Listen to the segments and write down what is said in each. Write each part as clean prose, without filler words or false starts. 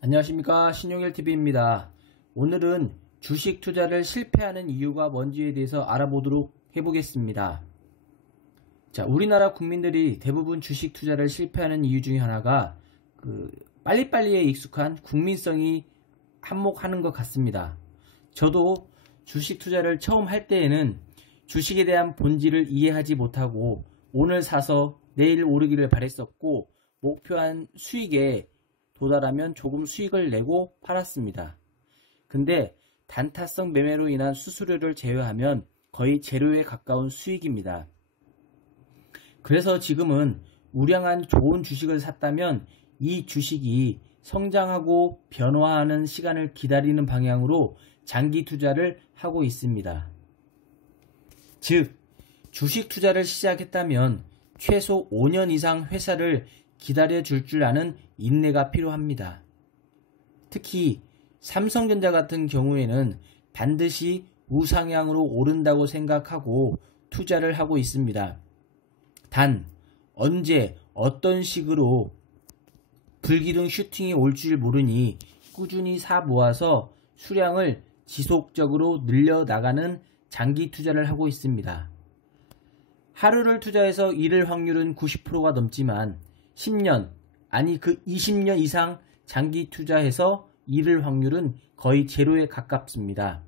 안녕하십니까, 신용일TV입니다. 오늘은 주식 투자를 실패하는 이유가 뭔지에 대해서 알아보도록 해보겠습니다. 자, 우리나라 국민들이 대부분 주식 투자를 실패하는 이유 중에 하나가 빨리빨리에 익숙한 국민성이 한몫하는 것 같습니다. 저도 주식 투자를 처음 할 때에는 주식에 대한 본질을 이해하지 못하고 오늘 사서 내일 오르기를 바랬었고, 목표한 수익에 도달하면 조금 수익을 내고 팔았습니다. 근데 단타성 매매로 인한 수수료를 제외하면 거의 제로에 가까운 수익입니다. 그래서 지금은 우량한 좋은 주식을 샀다면 이 주식이 성장하고 변화하는 시간을 기다리는 방향으로 장기 투자를 하고 있습니다. 즉, 주식 투자를 시작했다면 최소 5년 이상 회사를 기다려줄 줄 아는 인내가 필요합니다. 특히 삼성전자 같은 경우에는 반드시 우상향으로 오른다고 생각하고 투자를 하고 있습니다. 단, 언제 어떤 식으로 불기둥 슈팅이 올 줄 모르니 꾸준히 사 모아서 수량을 지속적으로 늘려나가는 장기 투자를 하고 있습니다. 하루를 투자해서 잃을 확률은 90%가 넘지만 10년, 아니 그 20년 이상 장기 투자해서 잃을 확률은 거의 제로에 가깝습니다.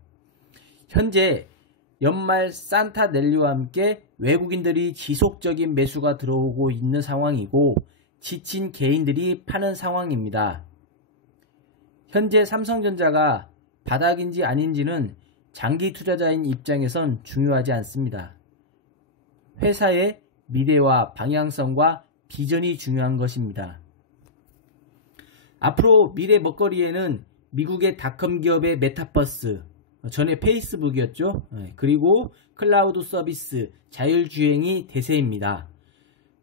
현재 연말 산타넬리와 함께 외국인들이 지속적인 매수가 들어오고 있는 상황이고 지친 개인들이 파는 상황입니다. 현재 삼성전자가 바닥인지 아닌지는 장기 투자자인 입장에선 중요하지 않습니다. 회사의 미래와 방향성과 비전이 중요한 것입니다. 앞으로 미래 먹거리에는 미국의 닷컴 기업의 메타버스, 전에 페이스북이었죠. 그리고 클라우드 서비스, 자율주행이 대세입니다.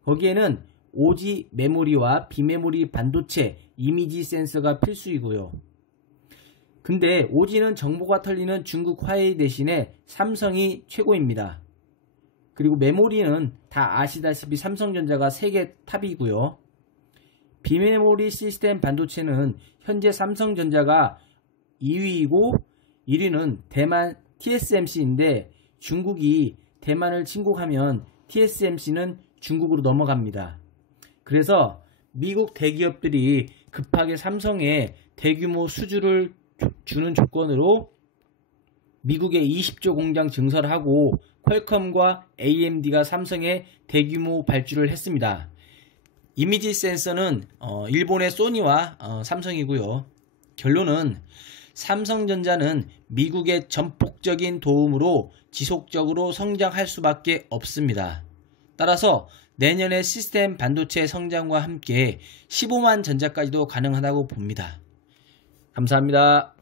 거기에는 오지 메모리와 비메모리 반도체, 이미지 센서가 필수이고요. 근데 오지는 정보가 털리는 중국 화웨이 대신에 삼성이 최고입니다. 그리고 메모리는 다 아시다시피 삼성전자가 세계 탑이고요. 비메모리 시스템 반도체는 현재 삼성전자가 2위이고 1위는 대만 TSMC인데 중국이 대만을 침공하면 TSMC는 중국으로 넘어갑니다. 그래서 미국 대기업들이 급하게 삼성에 대규모 수주를 주는 조건으로 미국에 20조 공장 증설을 하고 퀄컴과 AMD가 삼성에 대규모 발주를 했습니다. 이미지 센서는 일본의 소니와 삼성이고요. 결론은 삼성전자는 미국의 전폭적인 도움으로 지속적으로 성장할 수밖에 없습니다. 따라서 내년에 시스템 반도체 성장과 함께 15만 전자까지도 가능하다고 봅니다. 감사합니다.